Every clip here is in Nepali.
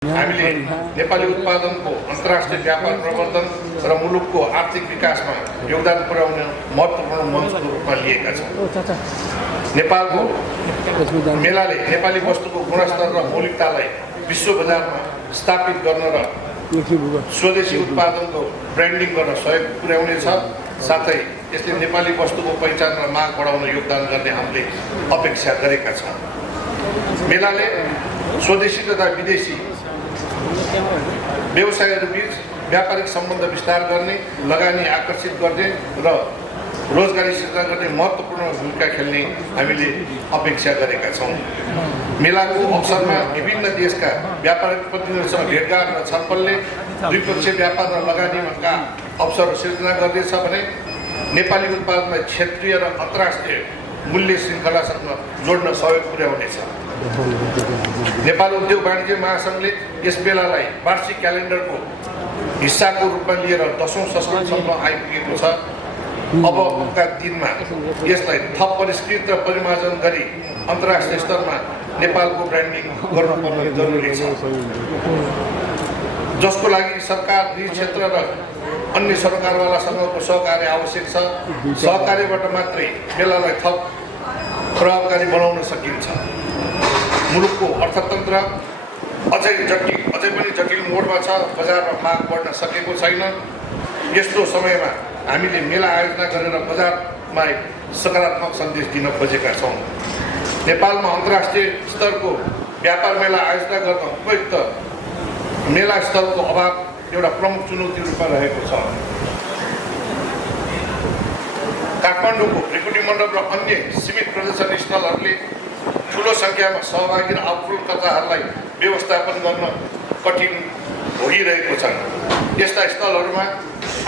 हामीले नेपाली उत्पादनको अन्तर्राष्ट्रिय व्यापार प्रवर्धन र मुलुकको आर्थिक विकासमा योगदान पुर्याउने महत्त्वपूर्ण मञ्चको रूपमा लिएका छौँ। नेपालको मेलाले नेपाली वस्तुको गुणस्तर र मौलिकतालाई विश्व बजारमा स्थापित गर्न र स्वदेशी उत्पादनको ब्रान्डिङ गर्न सहयोग पुर्याउनेछ। साथै यसले नेपाली वस्तुको पहिचान र माग बढाउन योगदान गर्ने हामीले अपेक्षा गरेका छौँ। मेलाले स्वदेशी तथा विदेशी व्यवसायहरूबीच व्यापारिक सम्बन्ध विस्तार गर्ने, लगानी आकर्षित गर्ने र रोजगारी सृजना गर्ने महत्त्वपूर्ण भूमिका खेल्ने हामीले अपेक्षा गरेका छौँ। मेलाको अवसरमा विभिन्न देशका व्यापारिक प्रतिनिधिहरूसँग भेटघाट र छलफलले द्विपक्षीय व्यापार र लगानीका अवसर सिर्जना गर्नेछ भने नेपाली उत्पादनलाई क्षेत्रीय र अन्तर्राष्ट्रिय मूल्य श्रृङ्खलासँग जोड्न सहयोग पुर्याउनेछ। नेपाल उद्योग वाणिज्य महासङ्घले यस मेलालाई वार्षिक क्यालेन्डरको हिस्साको रूपमा लिएर 10औं संस्करणसम्म आइपुगेको छ। अबका दिनमा यसलाई थप परिष्कृत र परिमार्जन गरी अन्तर्राष्ट्रिय स्तरमा नेपालको ब्रान्डिङ गर्नुपर्ने जरुरी छ, जसको लागि सरकार, गृह क्षेत्र र अन्य सरकारवालासँगको सहकार्य आवश्यक छ। सहकार्यबाट मात्रै मेलालाई थप प्रभावकारी बनाउन सकिन्छ। मुलुकको अर्थतन्त्र अझै पनि जटिल मोडमा छ। बजारमा माग बढ्न सकेको छैन। यस्तो समयमा हामीले मेला आयोजना गरेर बजारमा सकारात्मक सन्देश दिन खोजेका छौँ। नेपालमा अन्तर्राष्ट्रिय स्तरको व्यापार मेला आयोजना गर्न उपयुक्त मेला स्थलको अभाव एउटा प्रमुख चुनौती रूपमा रहेको छ। काठमाडौँको त्रिकुटी मण्डप र अन्य सीमित प्रदर्शन स्थलहरूले ठुलो सङ्ख्यामा सहभागी र आपूर्तिकर्ताहरूलाई व्यवस्थापन गर्न कठिन भइरहेको छ। यस्ता स्थलहरूमा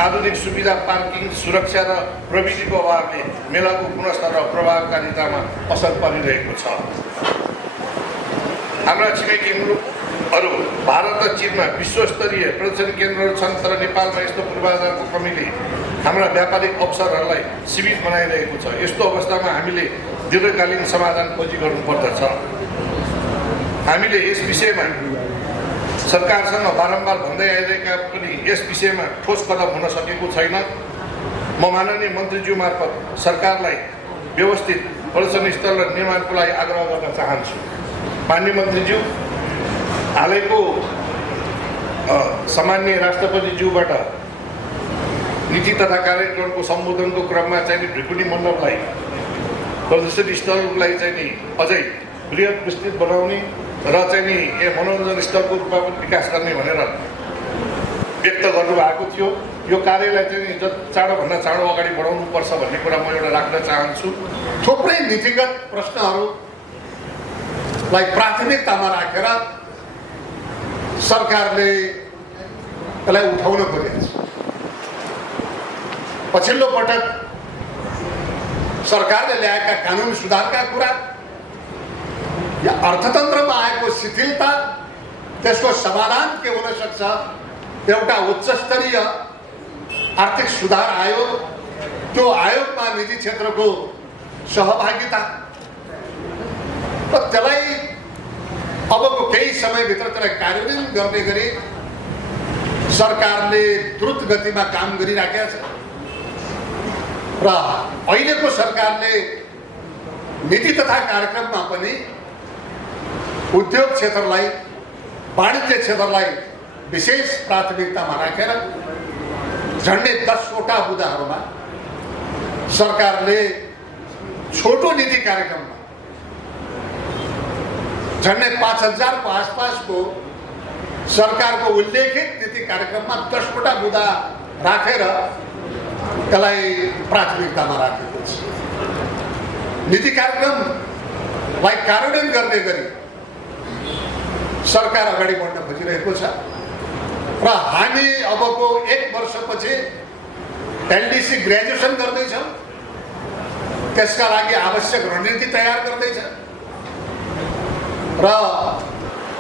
आधुनिक सुविधा, पार्किङ, सुरक्षा र प्रविधिको अभावले मेलाको गुणस्तर र प्रभावकारितामा असर परिरहेको छ। हाम्रा छिमेकी मुलुकहरू भारत र चीनमा विश्वस्तरीय प्रदर्शन केन्द्रहरू छन्, तर नेपालमा यस्तो पूर्वाधारको कमीले हाम्रा व्यापारिक अवसरहरूलाई सीमित बनाइरहेको छ। यस्तो अवस्थामा हामीले दीर्घकालीन समाधान खोजी गर्नुपर्दछ। हामीले यस विषयमा सरकारसँग बारम्बार भन्दै आइरहेका पनि यस विषयमा ठोस कदम हुन सकेको छैन। म माननीय मन्त्रीज्यू मार्फत सरकारलाई व्यवस्थित प्रदर्शन स्थल र निर्माणको लागि आग्रह गर्न चाहन्छु। माननीय मन्त्रीज्यू, हालैको सामान्य राष्ट्रपतिज्यूबाट नीति तथा कार्यक्रमको सम्बोधनको क्रममा चाहिँ भ्रिकुटी मण्डपलाई प्रदर्शन स्थललाई चाहिँ अझै बृहत विस्तृत बनाउने र चाहिँ मनोरञ्जन स्थलको रूपमा पनि विकास गर्ने भनेर व्यक्त गर्नुभएको थियो। यो कार्यलाई चाहिँ चाँडोभन्दा चाँडो अगाडि बढाउनुपर्छ भन्ने कुरा म एउटा राख्न चाहन्छु। थुप्रै नीतिगत प्रश्नहरूलाई प्राथमिकतामा राखेर सरकारले यसलाई उठाउन खोजेको छ। पछिल्लो पटक सरकारले ल्याएका कानुन सुधारका कुरा या अर्थतन्त्रमा आएको शिथिलता, त्यसको समाधान के हुन सक्छ, एउटा उच्चस्तरीय आर्थिक सुधार आयोग, त्यो आयोगमा निजी क्षेत्रको सहभागिता र त्यसलाई अबको केही समयभित्र त्यसलाई कार्यान्वयन गर्ने गरी सरकारले द्रुत गतिमा काम गरिराखेका छ। र अहिलेको सरकारले नीति तथा कार्यक्रममा पनि उद्योग क्षेत्रलाई, वाणिज्य क्षेत्रलाई विशेष प्राथमिकतामा राखेर झन्डै 10वटा बुँदाहरूमा सरकारले छोटो नीति कार्यक्रममा झन्डै 5000 को आसपासको सरकारको उल्लेखित नीति कार्यक्रममा 10वटा बुँदा राखेर त्यसलाई प्राथमिकतामा राखेको छ। नीति कार्यक्रमलाई कार्यान्वयन गर्ने गरी सरकार अगाडि बढ्न खोजिरहेको छ र हामी अबको 1 वर्षपछि एलडीसी ग्रेजुएसन गर्दैछौँ। त्यसका लागि आवश्यक रणनीति तयार गर्दैछ र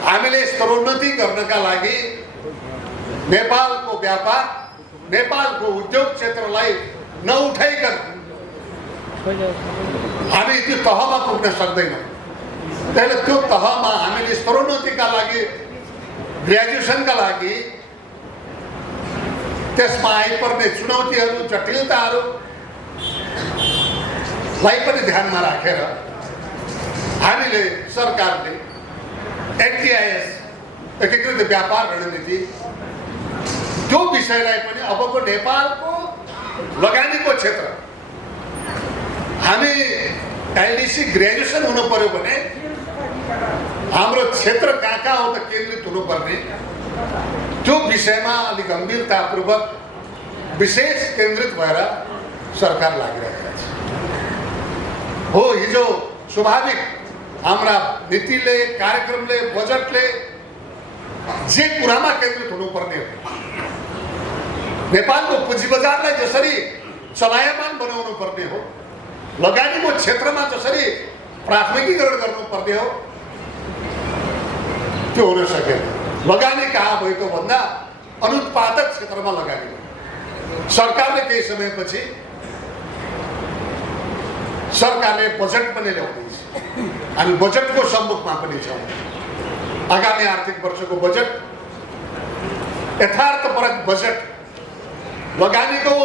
हामीले स्तरोन्नति गर्नका लागि नेपालको व्यापार, नेपालको उद्योग क्षेत्रलाई नउठाइकन हामी त्यो तहमा पुग्न सक्दैनौँ। त्यसले त्यो तहमा हामीले स्तरोन्नतिका लागि ग्रेजुएसनका लागि त्यसमा आइपर्ने चुनौतीहरू जटिलताहरूलाई पनि ध्यानमा राखेर हामीले सरकारले एनटीआईएस एकीकृत व्यापार रणनीति त्यो विषयलाई पनि अबको नेपालको लगानीको क्षेत्र हामी एलडीसी ग्रेजुएसन हुनु पर्यो भने हाम्रो क्षेत्र कहाँ हो त केन्द्रित हुनुपर्ने त्यो विषयमा अलिक गम्भीरतापूर्वक विशेष केन्द्रित भएर सरकार लागिरहेको छ। हो हिजो स्वाभाविक हाम्रा नीतिले कार्यक्रमले बजेटले जे कुरामा केन्द्रित हुनुपर्ने हो नेपालको पुँजी बजारलाई जसरी चलायमान बनाउनु पर्ने हो लगानीको क्षेत्रमा जसरी प्राथमिकीकरण गर्नुपर्ने हो त्यो हुन सकेन। लगानी कहाँ भयो त भन्दा अनुत्पादक क्षेत्रमा लगानी भयो। सरकारले केही समयपछि सरकारले बजेट पनि ल्याउँदैछ। हामी बजेटको सम्मुखमा पनि छौँ। आगामी आर्थिक वर्षको बजेट यथार्थपरक बजेट लगानीको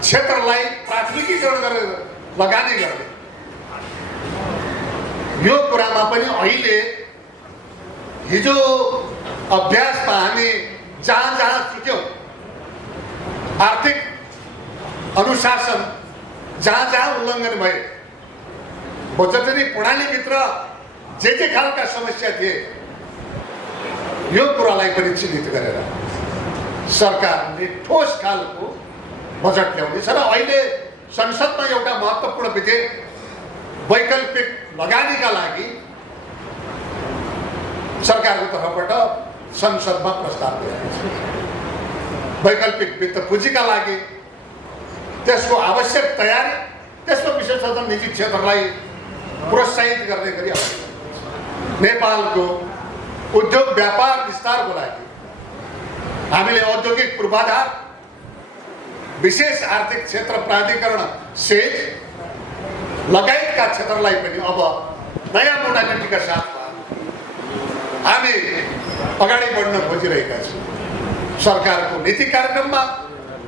क्षेत्रलाई प्राथमिकीकरण गरेर लगानी गर्ने यो कुरामा पनि अहिले हिजो अभ्यासमा हामी जहाँ जहाँ चुक्यौँ आर्थिक अनुशासन जहाँ जहाँ उल्लङ्घन भए बजेटरी प्रणालीभित्र जे खालका समस्या थिए यो कुरालाई पनि चिन्हित गरेर सरकारले ठोस खालको बजेट ल्याउँदैछ र अहिले संसदमा एउटा महत्त्वपूर्ण विधेयक वैकल्पिक लगानीका लागि सरकारको तर्फबाट संसदमा प्रस्ताव गरिएको छ। वैकल्पिक वित्त पुँजीका लागि त्यसको आवश्यक तयारी त्यसमा विशेषतः निजी क्षेत्रलाई प्रोत्साहित गर्ने गरी नेपालको उद्योग व्यापार विस्तारको लागि हामीले औद्योगिक पूर्वाधार विशेष आर्थिक क्षेत्र प्राधिकरण सेज लगायतका क्षेत्रलाई पनि अब नयाँ मोडालिटीका साथमा हामी अगाडि बढ्न खोजिरहेका छौँ। सरकारको नीति कार्यक्रममा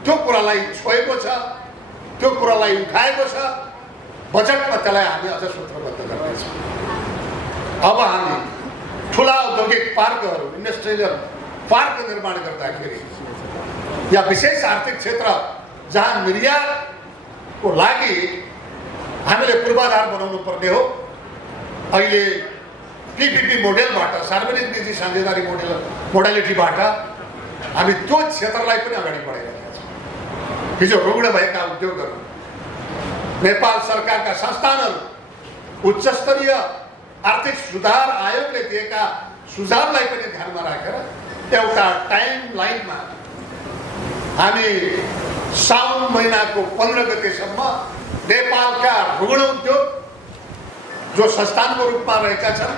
त्यो कुरालाई छोएको छ, त्यो कुरालाई उठाएको छ। बजेटमा त्यसलाई हामी अझ सूत्रबद्ध गर्नेछौँ। अब हामी ठुला औद्योगिक पार्कहरू इन्डस्ट्रियल पार्क निर्माण गर्दाखेरि या विशेष आर्थिक क्षेत्र जहाँ निर्यातको लागि हामीले पूर्वाधार बनाउनु पर्ने हो। अहिले पीपीपी मोडेलबाट सार्वजनिक निजी साझेदारी मोडालिटीबाट हामी त्यो क्षेत्रलाई पनि अगाडि बढाइरहेका छौँ। हिजो रुग्ण भएका उद्योगहरू नेपाल सरकारका संस्थानहरू उच्च स्तरीय आर्थिक सुधार आयोगले दिएका सुझावलाई पनि ध्यानमा राखेर एउटा टाइम लाइनमा हामी साउन महिनाको 15 गतेसम्म नेपालका रुग्ण उद्योग जो संस्थानको रूपमा रहेका छन्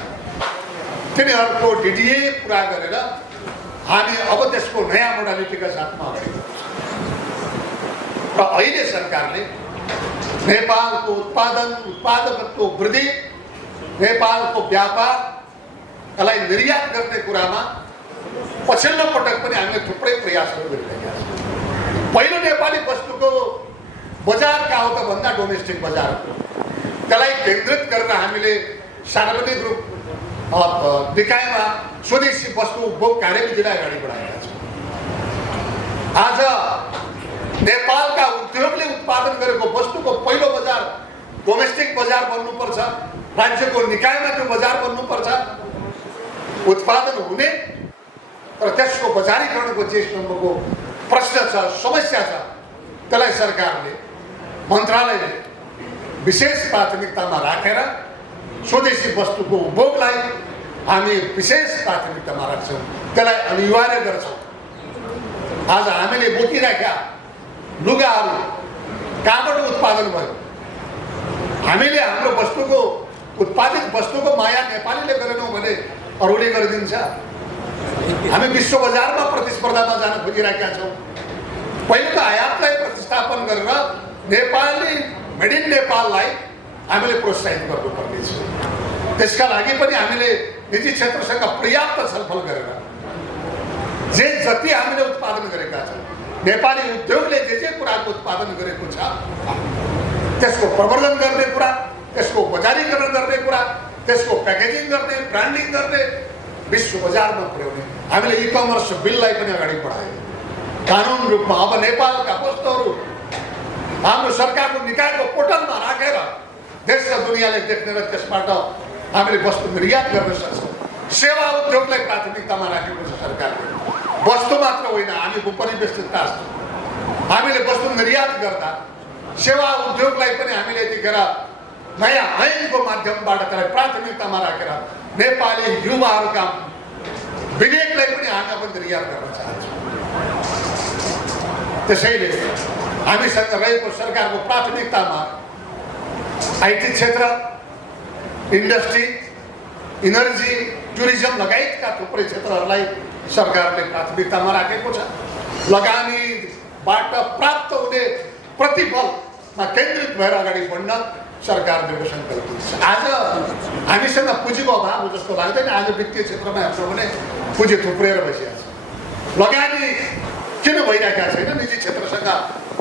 तिनीहरूको डिडिए पुरा गरेर हामी अब त्यसको नयाँ मोडालिटीका साथमा अगाडि बढ्छौँ। र अहिले सरकारले नेपालको उत्पादकत्व वृद्धि नेपालको व्यापारलाई निर्यात गर्ने कुरामा पछिल्लो पटक पनि हामीले थुप्रै प्रयासहरू गरिरहेका छौँ। पहिलो नेपाली वस्तुको बजार कहाँ हो त भन्दा डोमेस्टिक बजार हो। त्यसलाई केन्द्रित गरेर हामीले सार्वजनिक रूप निकायमा स्वदेशी वस्तु उपभोग कार्यविधिलाई अगाडि बढाएका छौँ। आज नेपालका उद्योगले उत्पादन गरेको वस्तुको पहिलो बजार डोमेस्टिक बजार बन्नुपर्छ। राज्यको निकायमा त्यो बजार बन्नुपर्छ। उत्पादन हुने र त्यसको बजारीकरणको जे नम्बरको प्रश्न छ, समस्या छ, त्यसलाई सरकारले मन्त्रालयले विशेष प्राथमिकतामा राखेर स्वदेशी वस्तुको उपभोगलाई हामी विशेष प्राथमिकतामा राख्छौँ, त्यसलाई अनिवार्य गर्छौँ। आज हामीले बोकिराखेका लुगाहरू कहाँबाट उत्पादन भयो? हामीले हाम्रो वस्तुको उत्पादित वस्तुको माया नेपालीले गरेनौँ भने अरूले गरिदिन्छ। हामी विश्व बजारमा प्रतिस्पर्धामा जान खोजिरहेका छौँ। पहिलो त आयातलाई प्रतिस्थापन गरेर नेपाली मेड इन नेपाललाई हामीले प्रोत्साहित गर्नुपर्नेछ। त्यसका लागि पनि हामीले निजी क्षेत्रसँग पर्याप्त छलफल गरेर जति हामीले उत्पादन गरेका छौँ, नेपाली उद्योगले जे कुराको उत्पादन गरेको छ त्यसको प्रवर्धन गर्ने कुरा, त्यसको बजारीकरण गर्ने कुरा, त्यसको प्याकेजिङ गर्ने, ब्रान्डिङ गर्ने, विश्व बजारमा पुर्याउने हामीले ई-कमर्स बिललाई पनि अगाडि बढायौँ कानुन रूपमा। अब नेपालका वस्तुहरू हाम्रो सरकारको निकायको पोर्टलमा राखेर देश र दुनियाँले देख्ने र त्यसबाट हामीले वस्तु निर्यात गर्न सक्छौँ। सेवा उद्योगलाई प्राथमिकतामा राखेको छ सरकारले। वस्तु मात्र होइन, हामी उपनिवेशित राष्ट्र, हामीले वस्तु निर्यात गर्दा सेवा उद्योगलाई पनि हामीले यतिखेर नयाँ ऐनको माध्यमबाट त्यसलाई प्राथमिकतामा राखेर नेपाली युवाहरूका विवेकलाई पनि हामी अब निर्यात गर्न चाहन्छौँ। त्यसैले हामीसँग रहेको सरकारको प्राथमिकतामा आइटी क्षेत्र, इन्डस्ट्री, इनर्जी, टुरिज्म लगायतका थुप्रै क्षेत्रहरूलाई सरकारले प्राथमिकतामा राखेको छ। लगानीबाट प्राप्त हुने प्रतिफलमा केन्द्रित भएर अगाडि बढ्न सरकार दृढ सङ्कल्पित छ। आज हामीसँग पुँजीको अभाव हो जस्तो लाग्दैन। आज वित्तीय क्षेत्रमा हेर्छौँ भने पुँजी थुप्रेर बसिरहेको छ। लगानी किन भइरहेका छैन? निजी क्षेत्रसँग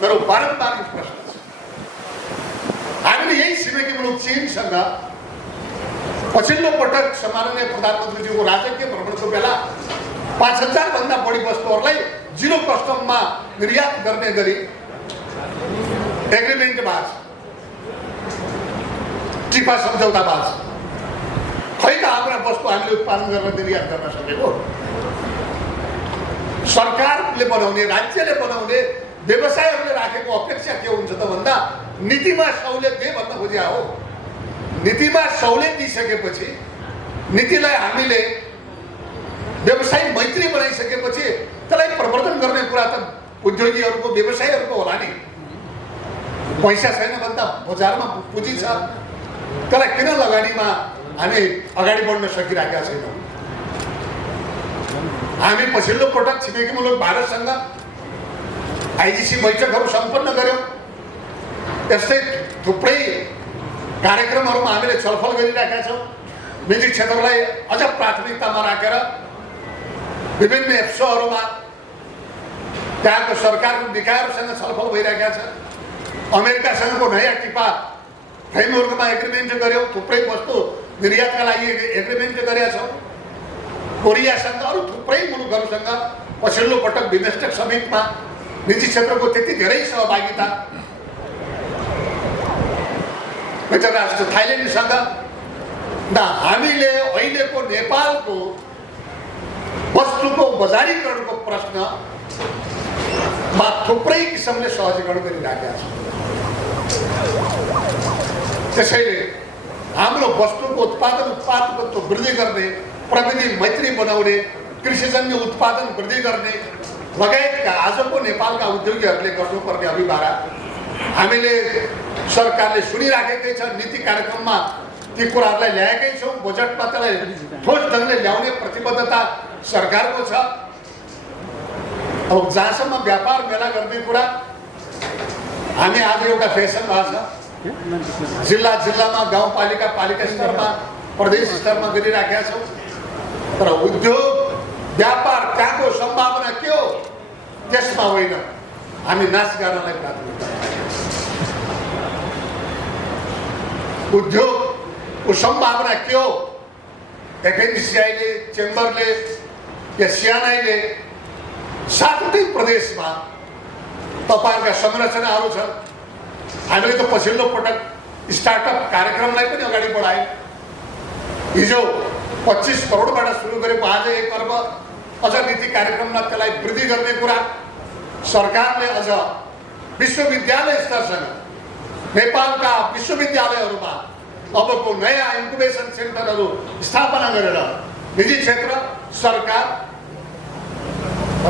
मेरो बारम्बार प्रश्न छ। हामीले यही छिमेकी मुलुक चीनसँग पछिल्लो पटक सम्माननीय प्रधानमन्त्रीज्यूको राजकीय भ्रमणको बेला 5000 भन्दा बढी वस्तुहरूलाई जिरो कस्टममा निर्यात गर्ने गरी एग्रिमेन्टबाज, टिपा सम्झौताबाज खै त हाम्रा वस्तु हामीले उत्पादन गर्न निर्यात गर्न सकेको? सरकारले बनाउने, राज्यले बनाउने, व्यवसायहरूले राखेको अपेक्षा के हुन्छ त भन्दा नीतिमा सहुलियत दे भन्न खोजिया हो। नीतिमा सहुलियत दिइसकेपछि, नीतिलाई हामीले व्यवसाय मैत्री बनाइसकेपछि त्यसलाई प्रवर्धन गर्ने कुरा त उद्योगीहरूको, व्यवसायीहरूको होला नि। पैसा छैन भन्दा बजारमा पुँजी छ, त्यसलाई किन लगानीमा हामी अगाडि बढ्न सकिरहेका छैनौँ? हामी पछिल्लो पटक छिमेकी मुलुक भारतसँग आइजिसी बैठकहरू सम्पन्न गऱ्यौँ। यस्तै थुप्रै कार्यक्रमहरूमा हामीले छलफल गरिरहेका छौँ। निजी क्षेत्रलाई अझ प्राथमिकतामा राखेर विभिन्न एप्सोहरूमा त्यहाँको सरकारको निकायहरूसँग छलफल भइरहेका छ। अमेरिकासँगको नयाँ टिपा फ्रेमवर्कमा एग्रिमेन्ट गऱ्यौँ। थुप्रै वस्तु निर्यातका लागि एग्रिमेन्ट गरेका छौँ। कोरियासँग, अरू थुप्रै मुलुकहरूसँग पछिल्लो पटक बिमस्टेक समिटमा निजी क्षेत्रको त्यति धेरै सहभागिता। मित्र राष्ट्र थाइल्यान्डसँग हामीले अहिलेको नेपालको वस्तुको बजारीकरणको प्रश्नमा थुप्रै किसिमले सहजीकरण गरिरहेका छौँ। त्यसैले हाम्रो वस्तुको उत्पादकत्व वृद्धि गर्ने, प्रविधि मैत्री बनाउने, कृषिजन्य उत्पादन वृद्धि गर्ने लगायतका आजको नेपालका उद्योगीहरूले गर्नुपर्ने अभिभारा हामीले सरकारले सुनिराखेकै छ। नीति कार्यक्रममा ती कुराहरूलाई ल्याएकै छौँ। बजेटमा त्यसलाई ठोस ढङ्गले ल्याउने प्रतिबद्धता सरकारको छ। अब जहाँसम्म व्यापार मेला गर्ने कुरा, हामी आज एउटा फेसन भएको छ, जिल्ला जिल्लामा, गाउँपालिका, पालिका स्तरमा, प्रदेश स्तरमा गरिराखेका छौँ। तर उद्योग व्यापार त्यहाँको सम्भावना के हो त्यसमा होइन, हामी नाश गर्नलाई प्राथमिकता। उद्योगको सम्भावना के हो? एफएनसिआईले, चेम्बरले या सिआनआईले सातवटै प्रदेशमा तपाईँहरूका संरचनाहरू छन्। हामीले त पछिल्लो पटक स्टार्टअप कार्यक्रमलाई पनि अगाडि बढायौँ। हिजो 25 करोडबाट सुरु गरेको आज 1 अर्ब, अझ नीति कार्यक्रममा त्यसलाई वृद्धि गर्ने कुरा। सरकारले अझ विश्वविद्यालय स्तरसँग नेपालका विश्वविद्यालयहरूमा अबको नयाँ इन्क्युबेसन सेन्टरहरू स्थापना गरेर निजी क्षेत्र, सरकार,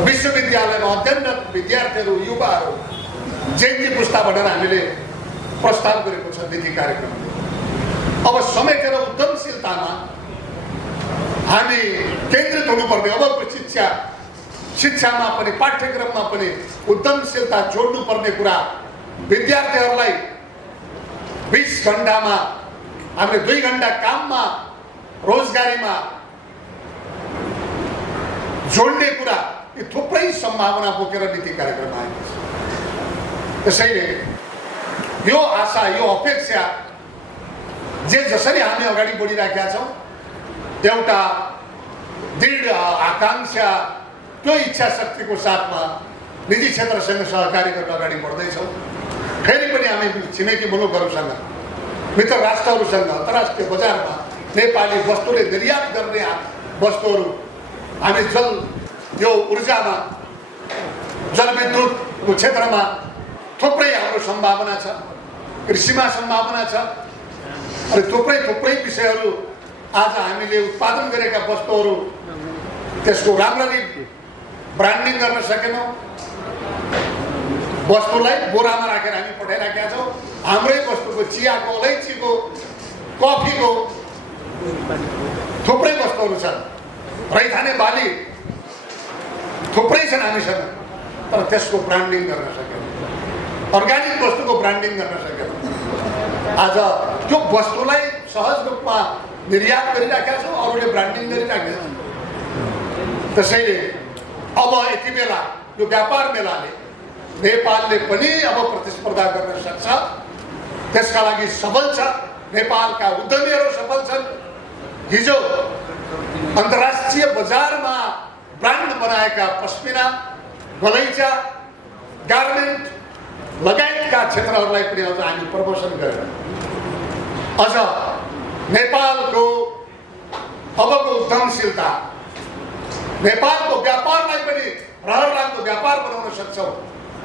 विश्वविद्यालयमा अध्ययनरत विद्यार्थीहरू, युवाहरू, जेनजी पुस्ता भनेर हामीले प्रस्ताव गरेको छ नीति कार्यक्रमले। अब समेटेर उद्यमशीलतामा हामी केन्द्रित हुनुपर्ने। अबको शिक्षामा पनि, पाठ्यक्रममा पनि उद्यमशीलता जोड्नुपर्ने कुरा। विद्यार्थीहरूलाई 20 घण्टामा हामीले 2 घण्टा काममा, रोजगारीमा जोड्ने कुरा, यी थुप्रै थुप्रै सम्भावना बोकेर नीति कार्यक्रम आएको छ। त्यसैले यो आशा, यो अपेक्षा जसरी हामी अगाडि बढिराखेका छौँ, एउटा दृढ आकांक्षा, त्यो इच्छा शक्तिको साथमा निजी क्षेत्रसँग सहकारी गर्न अगाडि बढ्दैछौँ। फेरि पनि हामी छिमेकी मुलुकहरूसँग, मित्र राष्ट्रहरूसँग अन्तर्राष्ट्रिय बजारमा नेपाली वस्तुले निर्यात गर्ने वस्तुहरू, हामी यो ऊर्जामा, जलविद्युतको क्षेत्रमा थुप्रै हाम्रो सम्भावना छ, कृषिमा सम्भावना छ। अनि थुप्रै विषयहरू आज हामीले उत्पादन गरेका वस्तुहरू त्यसको राम्ररी ब्रान्डिङ गर्न सकेनौँ। वस्तुलाई बोरामा राखेर हामी पठाइराखेका छौँ। हाम्रै वस्तुको, चियाको, अलैँचीको, कफीको थुप्रै वस्तुहरू छन्, रैथाने बाली थुप्रै छन् हामीसँग, तर त्यसको ब्रान्डिङ गर्न सकेनौँ। अर्ग्यानिक वस्तुको ब्रान्डिङ गर्न सकेनौँ। आज त्यो वस्तुलाई सहज रूपमा निर्यात गरिराखेका छौँ, अरूले ब्रान्डिङ गरिराखेका छन्। त्यसैले अब यति बेला यो व्यापार मेलाले नेपालले पनि अब प्रतिस्पर्धा गर्न सक्छ, त्यसका लागि सबल छ। नेपालका उद्यमीहरू सफल छन्। हिजो अन्तर्राष्ट्रिय बजारमा ब्रान्ड बनाएका पस्मिना, गलैँचा, गार्मेन्ट लगायतका क्षेत्रहरूलाई पनि अझ हामी प्रमोसन गरेर अझ नेपालको अबको उद्यमशीलता, नेपालको व्यापारलाई पनि रहरलाग्दो व्यापार बनाउन सक्छौँ।